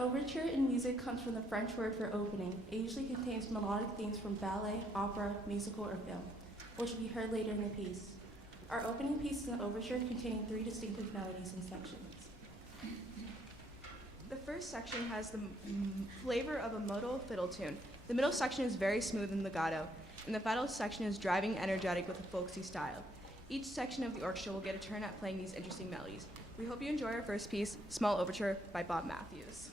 overture in music comes from the French word for opening. It usually contains melodic themes from ballet, opera, musical, or film, which will be heard later in the piece. Our opening piece is an overture containing 3 distinctive melodies and sections. The first section has the flavor of a modal fiddle tune. The middle section is very smooth and legato, and the final section is driving energetic with a folksy style. Each section of the orchestra will get a turn at playing these interesting melodies. We hope you enjoy our first piece, Small Overture by Bob Matthews.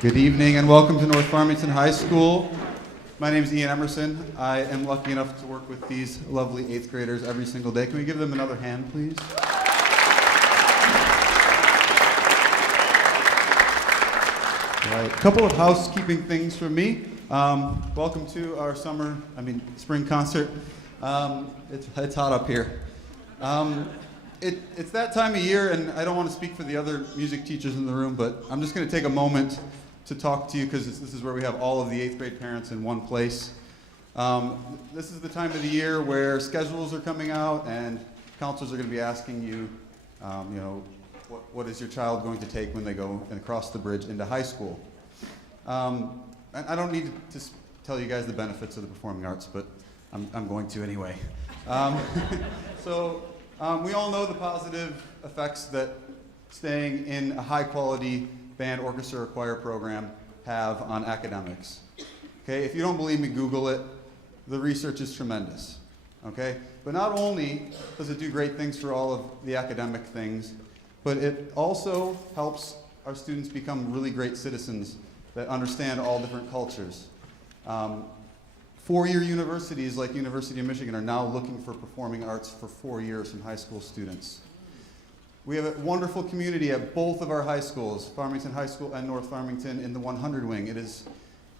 Good evening and welcome to North Farmington High School. My name is Ian Emerson. I am lucky enough to work with these lovely 8th graders every single day. Can we give them another hand, please? Right. A couple of housekeeping things from me. Welcome to our spring concert. It's hot up here. It's that time of year, and I don't want to speak for the other music teachers in the room, but I'm just going to take a moment to talk to you because this is where we have all of the 8th grade parents in one place. This is the time of the year where schedules are coming out and counselors are going to be asking you, what is your child going to take when they go and cross the bridge into high school? And I don't need to tell you guys the benefits of the performing arts, but I'm going to anyway. We all know the positive effects that staying in a high-quality band, orchestra, or choir program have on academics. Okay, if you don't believe me, Google it. The research is tremendous. Okay, but not only does it do great things for all of the academic things, but it also helps our students become really great citizens that understand all different cultures. Four-year universities like University of Michigan are now looking for performing arts for 4 years from high school students. We have a wonderful community at both of our high schools, Farmington High School and North Farmington in the 100 wing.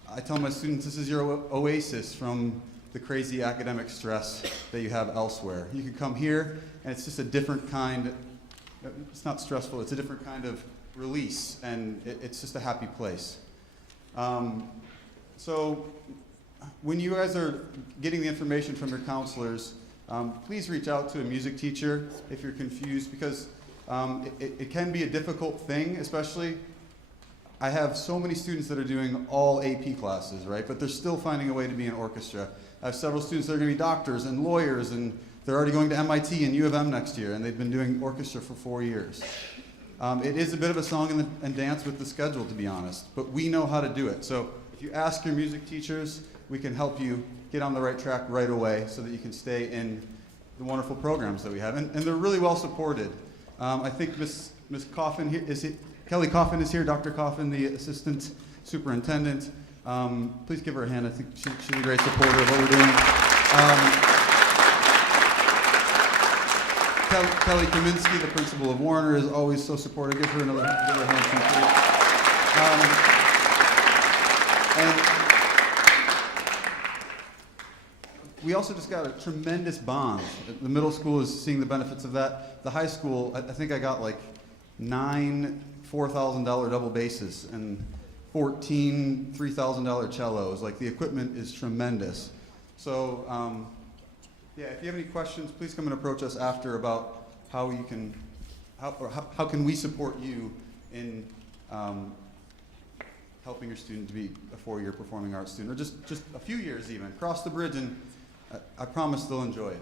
I tell my students, this is your oasis from the crazy academic stress that you have elsewhere. You can come here and it's just a different kind, it's not stressful, it's a different kind of release, and it's just a happy place. So when you guys are getting the information from your counselors, please reach out to a music teacher if you're confused, because it can be a difficult thing, especially I have so many students that are doing all AP classes, right? But they're still finding a way to be in orchestra. I have several students that are going to be doctors and lawyers, and they're already going to MIT and U of M next year, and they've been doing orchestra for 4 years. It is a bit of a song and dance with the schedule, to be honest, but we know how to do it. So if you ask your music teachers, we can help you get on the right track right away so that you can stay in the wonderful programs that we have. And they're really well supported. I think Miss Coffin here, Kelly Coffin is here, Dr. Coffin, the assistant superintendent. Please give her a hand. I think she's a great supporter of what we're doing. Kelly Kaminsky, the principal of Warner, is always so supportive. Give her a hand. And we also just got a tremendous bond. The middle school is seeing the benefits of that. The high school, I think I got like 9 $4,000 double basses and 14 $3,000 cellos. Like, the equipment is tremendous. So yeah, if you have any questions, please come and approach us after about how can we support you in helping your student to be a 4-year performing arts student, or just a few years even. Cross the bridge, and I promise they'll enjoy it.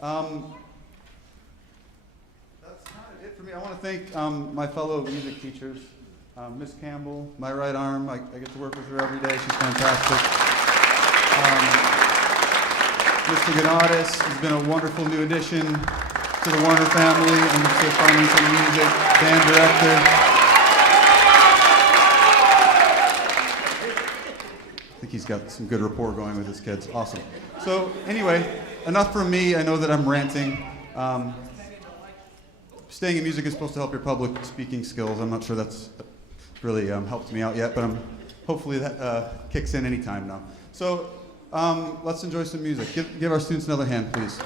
That's kind of it for me. I want to thank my fellow music teachers. Miss Campbell, my right arm, I get to work with her every day. She's fantastic. Mr. Ganaudis has been a wonderful new addition to the Warner family, and Mr. Farmington Music band director. I think he's got some good rapport going with his kids. Awesome. So anyway, enough from me. I know that I'm ranting. Staying in music is supposed to help your public speaking skills. I'm not sure that's really helped me out yet, but hopefully that kicks in any time now. So let's enjoy some music. Give our students another hand, please.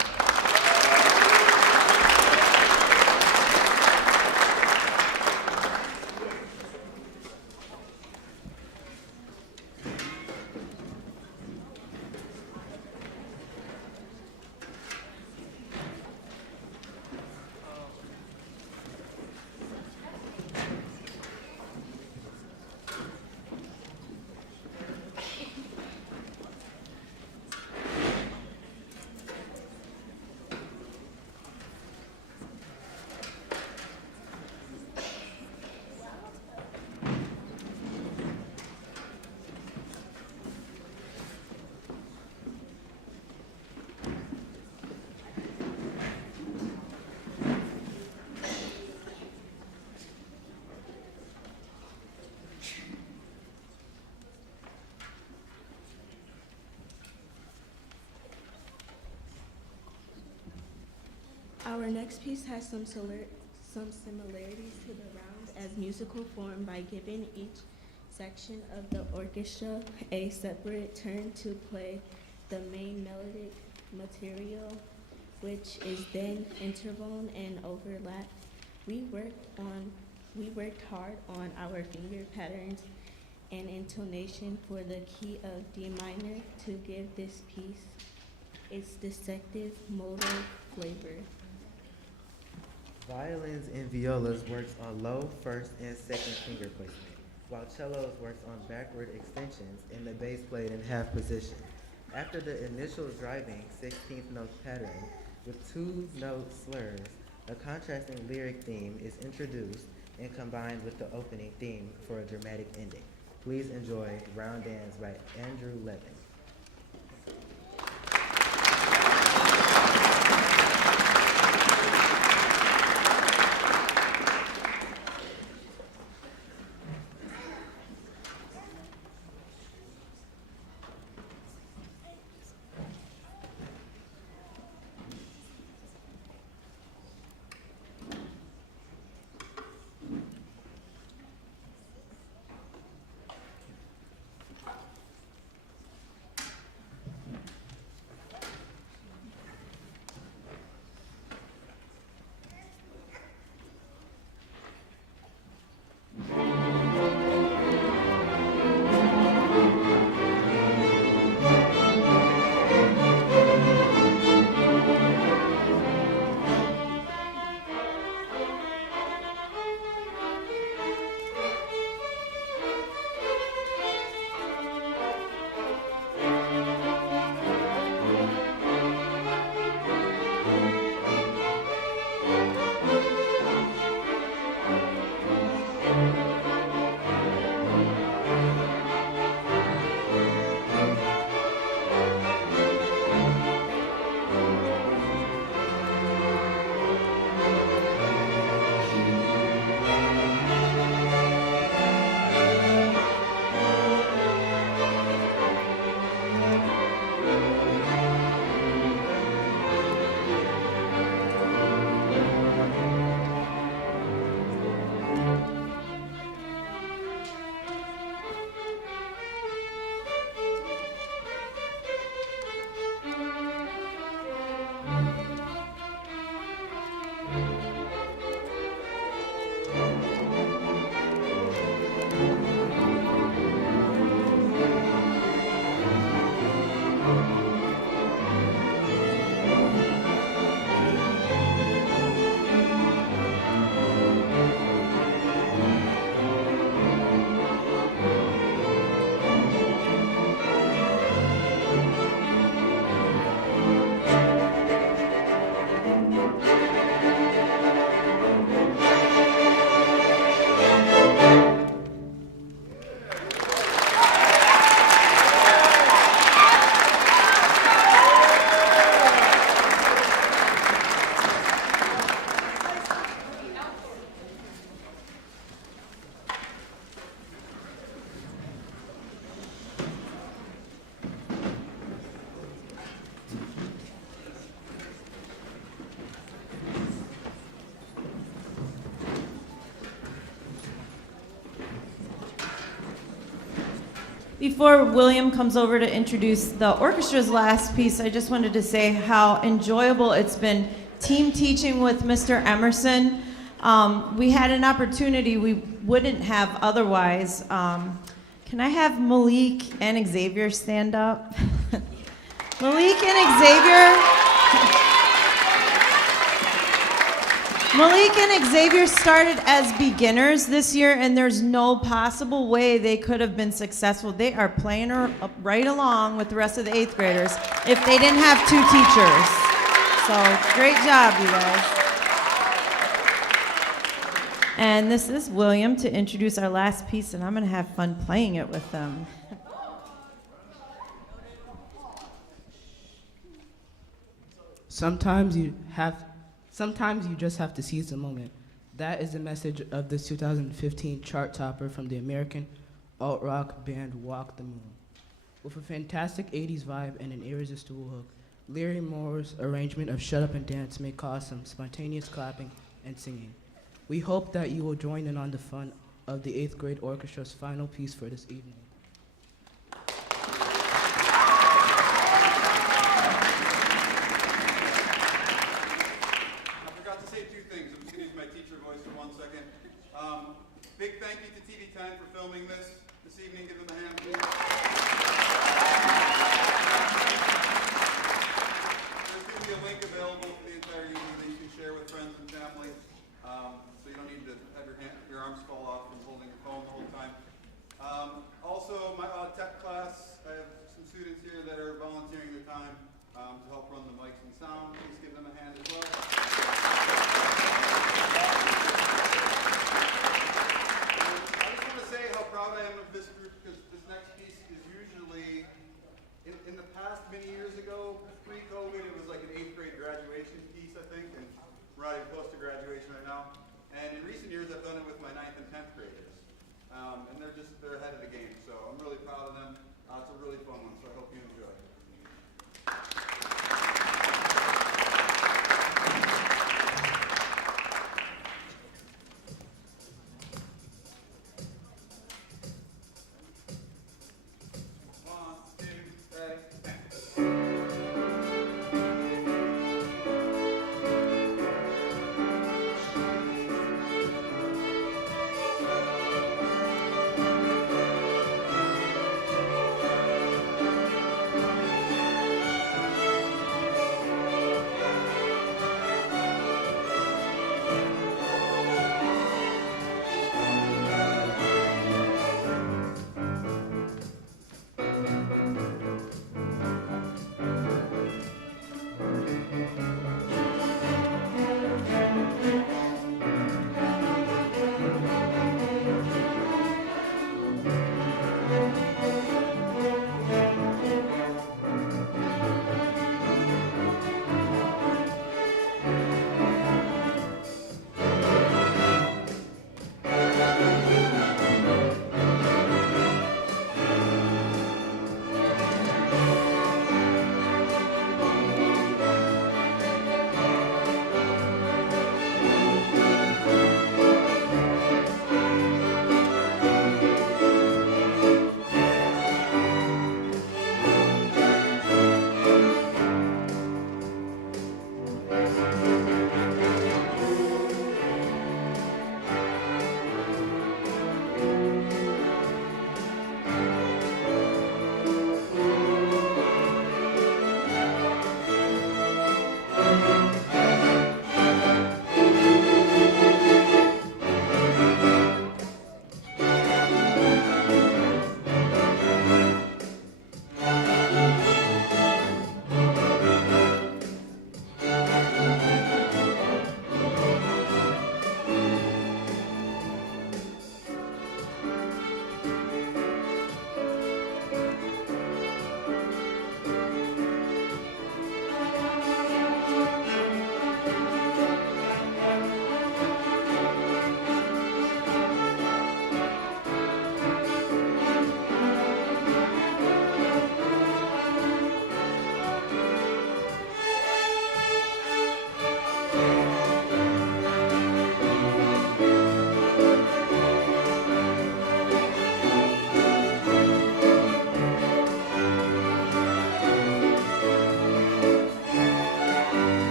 Our next piece has some similarities to the rounds as musical form by giving each section of the orchestra a separate turn to play the main melodic material, which is then interwoven and overlapped. We worked hard on our finger patterns and intonation for the key of D minor to give this piece its distinctive modal flavor. Violins and violas works on low first and second finger placement, while cellos works on backward extensions and the bass played in half position. After the initial driving 16th note pattern with 2-note slurs, a contrasting lyric theme is introduced and combined with the opening theme for a dramatic ending. Please enjoy Round Dance by Andrew Levin. Before William comes over to introduce the orchestra's last piece, I just wanted to say how enjoyable it's been team teaching with Mr. Emerson. We had an opportunity we wouldn't have otherwise. Can I have Malik and Xavier stand up? Malik and Xavier. Malik and Xavier started as beginners this year, and there's no possible way they could have been successful. They are playing right along with the rest of the 8th graders if they didn't have 2 teachers. So great job, you guys. And this is William to introduce our last piece, and I'm going to have fun playing it with them. Sometimes you just have to seize the moment. That is the message of this 2015 chart topper from the American alt-rock band Walk the Moon. With a fantastic 80s vibe and an irresistible hook, Leary Moore's arrangement of Shut Up and Dance may cause some spontaneous clapping and singing. We hope that you will join in on the fun of the 8th grade orchestra's final piece for this evening. I forgot to say two things. I'm just going to use my teacher voice for 1 second. Big thank you to TV10 for filming this evening. Give them a hand, please. There's going to be a link available for the entire evening that you can share with friends and family. So you don't need to have your arms fall off from holding your phone the whole time. Also, my tech class, I have some students here that are volunteering their time to help run the mics and sound. Please give them a hand as well. I just want to say how proud I am of this group, because this next piece is usually, in the past, many years ago, pre-COVID, it was like an 8th grade graduation piece, I think, and we're not even close to graduation right now. And in recent years, I've done it with my 9th and 10th graders. And they're ahead of the game, so I'm really proud of them. It's a really fun one, so I hope you enjoy. One, two, ready, and.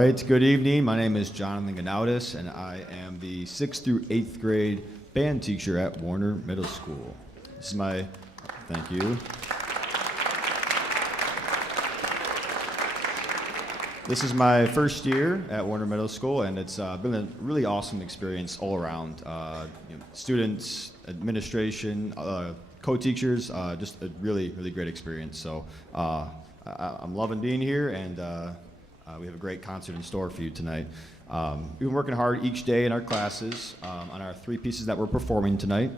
right, good evening. My name is Jonathan Ganautis, and I am the 6th through 8th grade band teacher at Warner Middle School. This is my, thank you. This is my first year at Warner Middle School, and it's been a really awesome experience all around. Students, administration, co-teachers, just a really, really great experience. So I'm loving being here, and we have a great concert in store for you tonight. We've been working hard each day in our classes on our 3 pieces that we're performing tonight.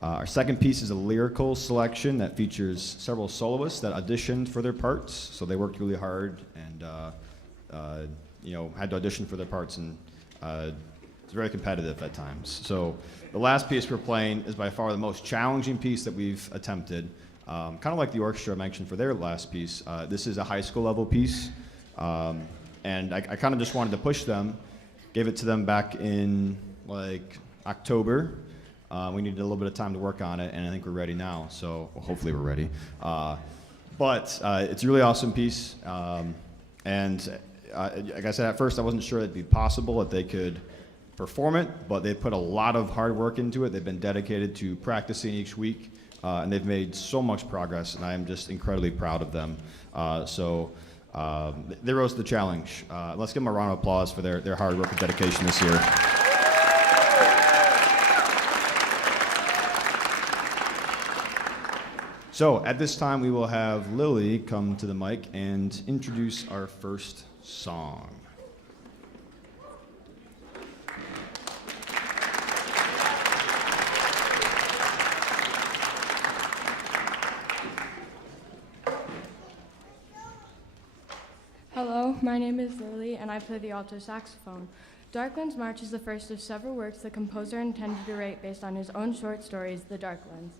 Our second piece is a lyrical selection that features several soloists that auditioned for their parts. So they worked really hard and had to audition for their parts, and it's very competitive at times. So the last piece we're playing is by far the most challenging piece that we've attempted. Kind of like the orchestra mentioned for their last piece. This is a high school level piece. And I kind of just wanted to push them, gave it to them back in like October. We needed a little bit of time to work on it, and I think we're ready now. So hopefully we're ready. But it's a really awesome piece. And like I said, at first I wasn't sure it'd be possible that they could perform it, but they put a lot of hard work into it. They've been dedicated to practicing each week, and they've made so much progress, and I am just incredibly proud of them. They rose to the challenge. Let's give them a round of applause for their hard work and dedication this year. So at this time, we will have Lily come to the mic and introduce our first song. Hello, my name is Lily, and I play the alto saxophone. Darklands March is the first of several works the composer intended to write based on his own short stories, The Darklands,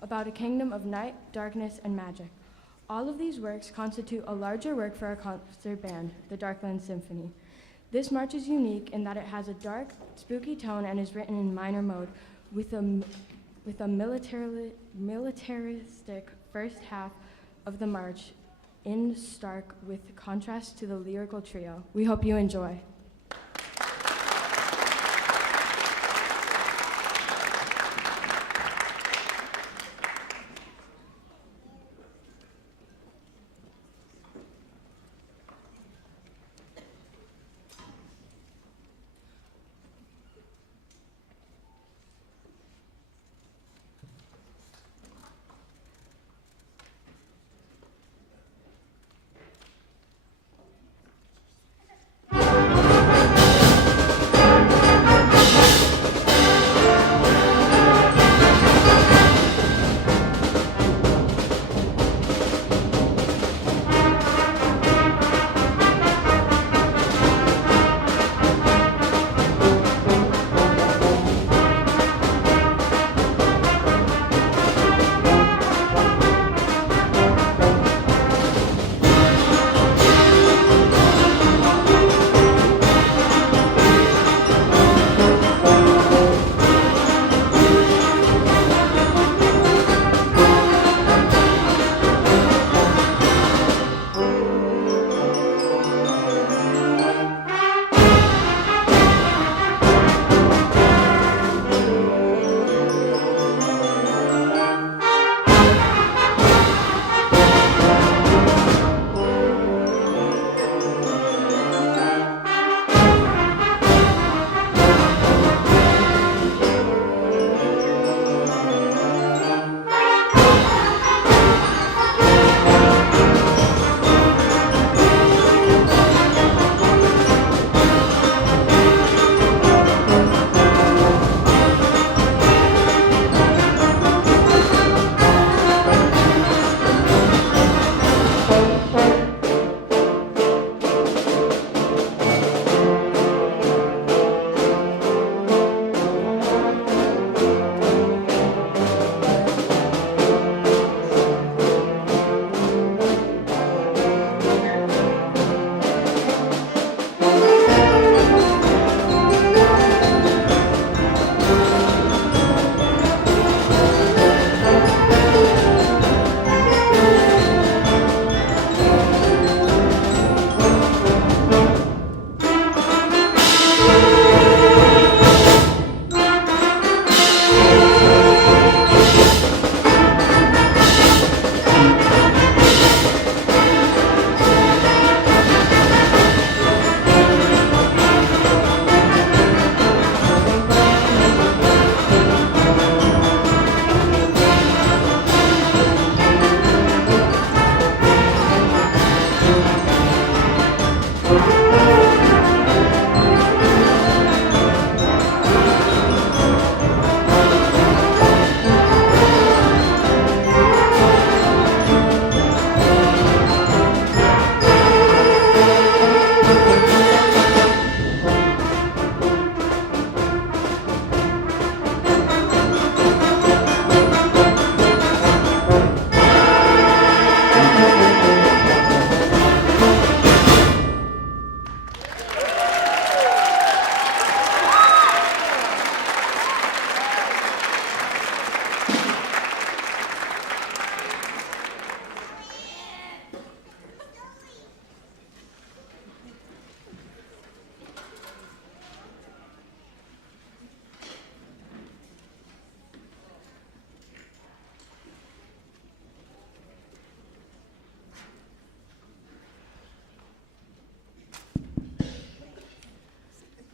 about a kingdom of night, darkness, and magic. All of these works constitute a larger work for our concert band, the Darklands Symphony. This march is unique in that it has a dark, spooky tone and is written in minor mode with a militaristic first half of the march in stark with contrast to the lyrical trio. We hope you enjoy.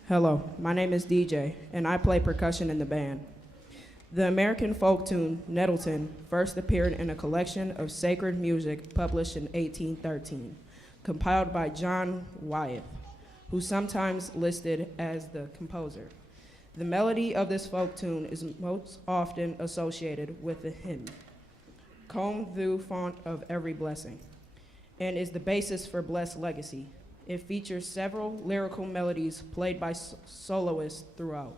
Hello, my name is DJ, and I play percussion in the band. The American folk tune, Nettleton, first appeared in a collection of sacred music published in 1813, compiled by John Wyeth, who's sometimes listed as the composer. The melody of this folk tune is most often associated with the hymn, Come Thou Font of Every Blessing, and is the basis for Blessed Legacy. It features several lyrical melodies played by soloists throughout.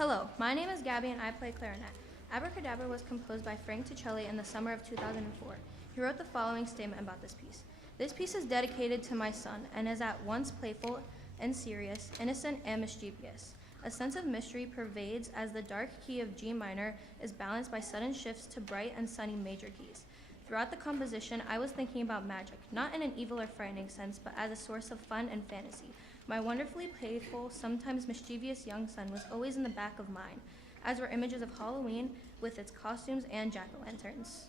Hello, my name is Gabby and I play clarinet. Abracadabra was composed by Frank Tuccelli in the summer of 2004. He wrote the following statement about this piece. This piece is dedicated to my son and is at once playful and serious, innocent and mischievous. A sense of mystery pervades as the dark key of G minor is balanced by sudden shifts to bright and sunny major keys. Throughout the composition, I was thinking about magic, not in an evil or frightening sense, but as a source of fun and fantasy. My wonderfully playful, sometimes mischievous young son was always in the back of mind, as were images of Halloween with its costumes and jack-o'-lanterns.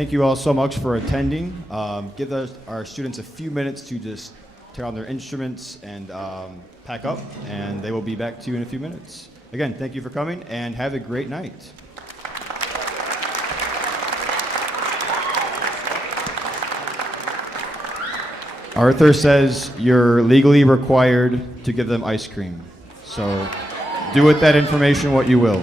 thank you all so much for attending. Give our students a few minutes to just tear on their instruments and pack up, and they will be back to you in a few minutes. Again, thank you for coming, and have a great night. Arthur says you're legally required to give them ice cream. So do with that information what you will.